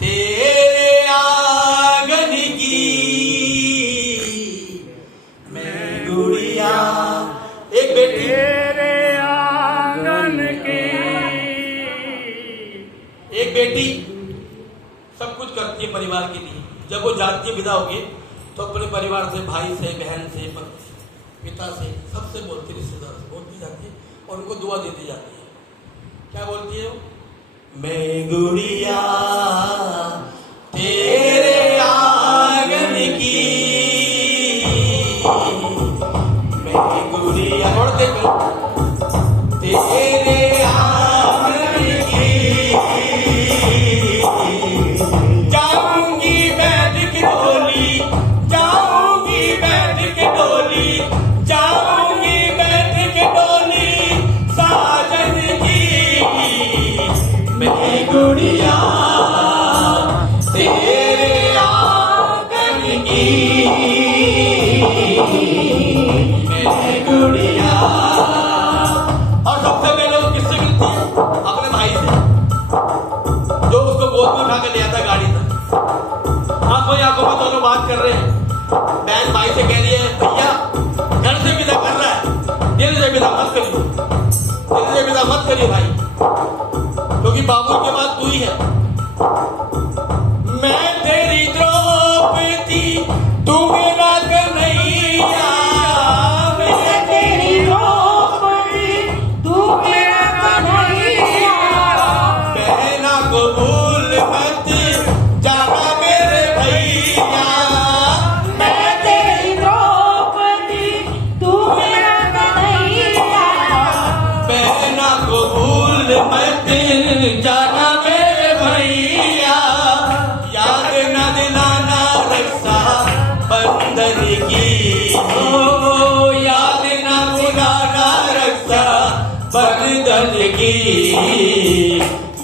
तेरे आंगन की मैं गुड़िया। एक बेटी तेरे आंगन की एक बेटी सब कुछ करती है परिवार के लिए। जब वो जाती है विदा होके तो अपने परिवार से, भाई से, बहन से, पिता से, सबसे बोलती है, रिश्तेदार से बोलती जाती है और उनको दुआ देती जाती है। क्या बोलती है वो? मैं गुड़िया तेरे आंगन की, मैं गुड़िया और देखो तेरे आंगन की, जाऊंगी बैठ के डोली, जाऊंगी बैठ के डोली, जाऊंगी बैठ के डोली साजन की, मैं गुड़िया तेरे आंगन की, मैं गुड़िया। और सबसे पहले वो किससे मिलती है? अपने भाई से, जो उसको गोद में उठा के ले आता गाड़ी तक। आंखों ही आंखों में दोनों बात कर रहे हैं। बहन भाई से कह रही है, भैया घर से विदा कर रहा है, दिल से विदा मत करिए, दिल से विदा मत करिए भाई, क्योंकि बाबू के बाद तू ही है। मैं तेरी द्रौपदी, तू मेरा कन्हैया, मैं तेरी द्रौपदी, तू मेरा कन्हैया, बहना को भूल मत जाना मेरे भैया, मैं तेरी द्रौपदी, तू मेरा कन्हैया, बहना को भूल मत जाना मेरे भैया, याद न दिलाना रक्षा बंधन की, ओ याद न दिलाना रक्षा बंधन की,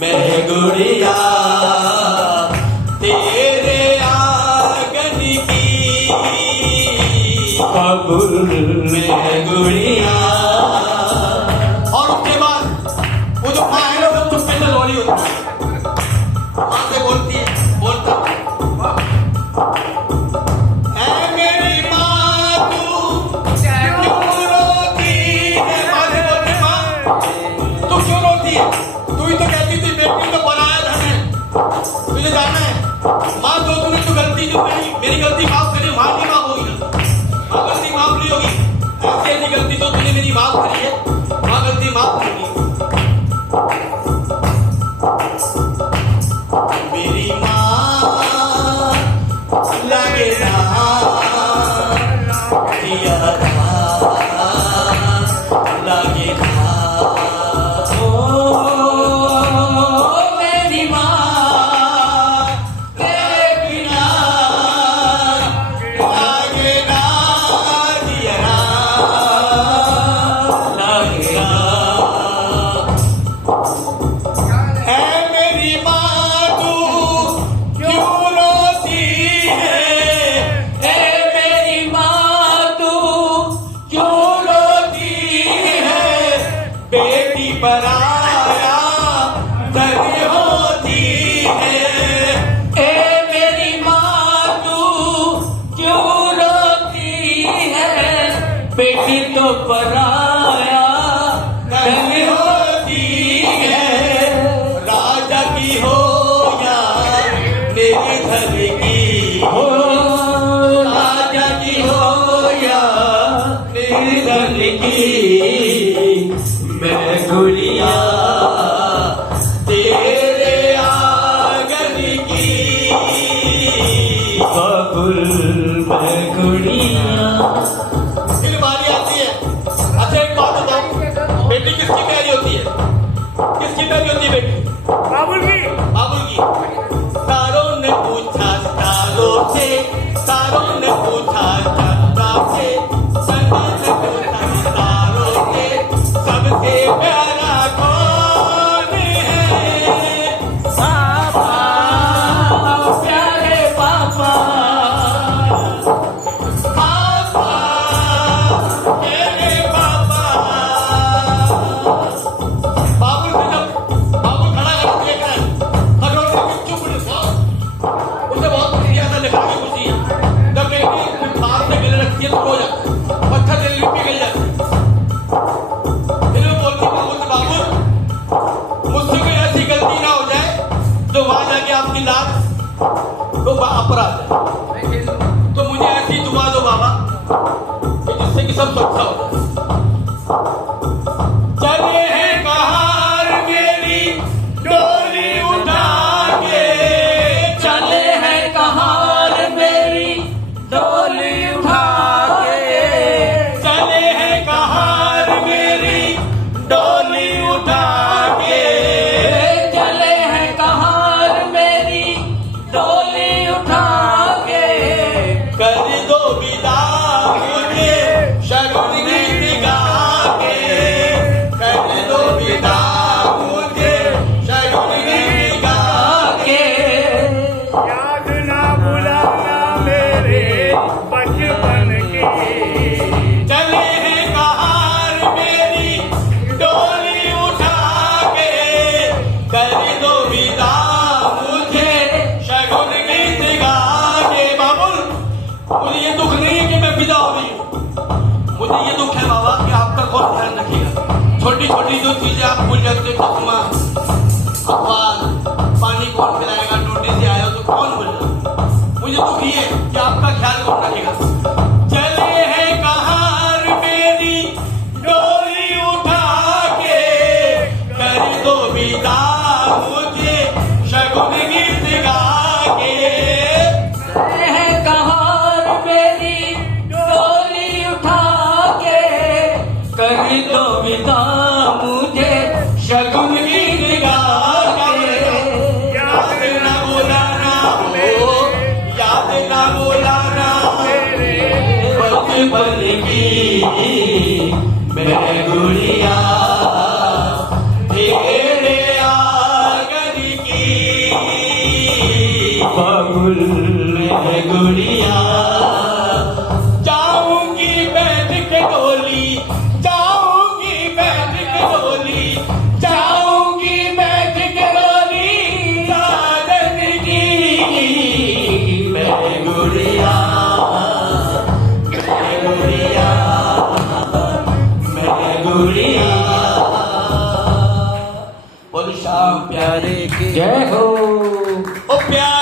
मैं गुड़िया तेरे आंगन की, कबूल मैं गुड़िया। और उसके बाद वो जो माँ है ना, वो चुप्पे से रो रही होती है, माँ से बोलती है, बोलता है मेरी माँ तू क्यों रोती है? माँ से बोलती, माँ तू क्यों रोती है? तू ही तो कहती थी बेटी तो बनाया धन है, तुझे जाना है। माँ जो तूने तो गलती जो करी, मेरी गलती माफ करी, माँ की माफ होगी ना, माँ गलती माफ नहीं होगी। ऐसी ऐसी गलती जो तूने मेरी माफ करी है, माँ गलती माफ करेगी। मेरी माँ लगे ना दिया लगे ना, ओ मेरी माँ तेरे बिना लगे ना दिया लगे ना। है मेरी माँ तू क्यों रोती है? है मेरी माँ तू क्यों रोती है? बेटी पराया धन होती है। ए मेरी माँ तू क्यों रोती है? बेटी तो पराया धन होती है। राजा की हो या निर्धन की हो, राजा की हो या निर्धन की, मैं गुड़िया तेरे आंगन की, बबुल मैं गुड़िया। फिर बारी आती है। अच्छा एक बात बताओ, बेटी किसकी प्यारी होती है? किसकी प्यारी होती है बेटी? बाबुल की। बाबुल की। तारों ने पूछा तारों से, तारों ने पूछा चंद्रा से, चंद्रा ने पूछा तारों से, सबसे प्यारा कौन है? पापा, प्यारे पापा, आप तो वहां जाके आपकी लात तो अपराध है। तो मुझे ऐसी दुआ दो बाबा कि जिससे कि सब अच्छा हो जाए। चले हैं कहार मेरी डोली उठा के, चले हैं कहार मेरी डोली उठा के, चले हैं कहार मेरी डोली उठा के, चले हैं कहार मेरी डोली उठा के, कर दो विदा मुझे शगुन गीत गा के, कर दो विदा मुझे शगुन गीत गा के। याद ना बुलाना मेरे बचपन की। चले हैं कहार मेरी डोली उठा के, कर दो विदा मुझे शगुन गीत गा के। बाबुल, मुझे ये दुख नहीं है कि मैं विदा हो रही हूँ, मुझे ये दुख है बाबा कि आपका कौन ध्यान रखेगा। छोटी छोटी जो चीजें आप भूल जाते हो, चश्मा, अखबार, पानी कौन पिलाएगा, ड्यूटी से आया हो तो कौन बोलेगा। मुझे दुख ये है कि आपका ख्याल कौन रखेगा। चले हैं कहार मेरी डोली उठा के, कर दो विदा मुझे शगुन गीत गा के। चले हैं कहार मेरी डोली उठा के, कर दो विदा मुझे शगुन गीत गा के। याद ना बुलाना हो, याद ना बुलाना बचपन की मैं गुड़िया तेरे आंगन की, बबुल मैं गुड़िया जाऊंगी बैठ के डोली, जाऊंगी बैठ के डोली, जाऊंगी बैठ के डोली साजन की। मैं गुड़िया, मैं गुड़िया, मैं गुड़िया। बोल श्याम प्यारे की जय हो।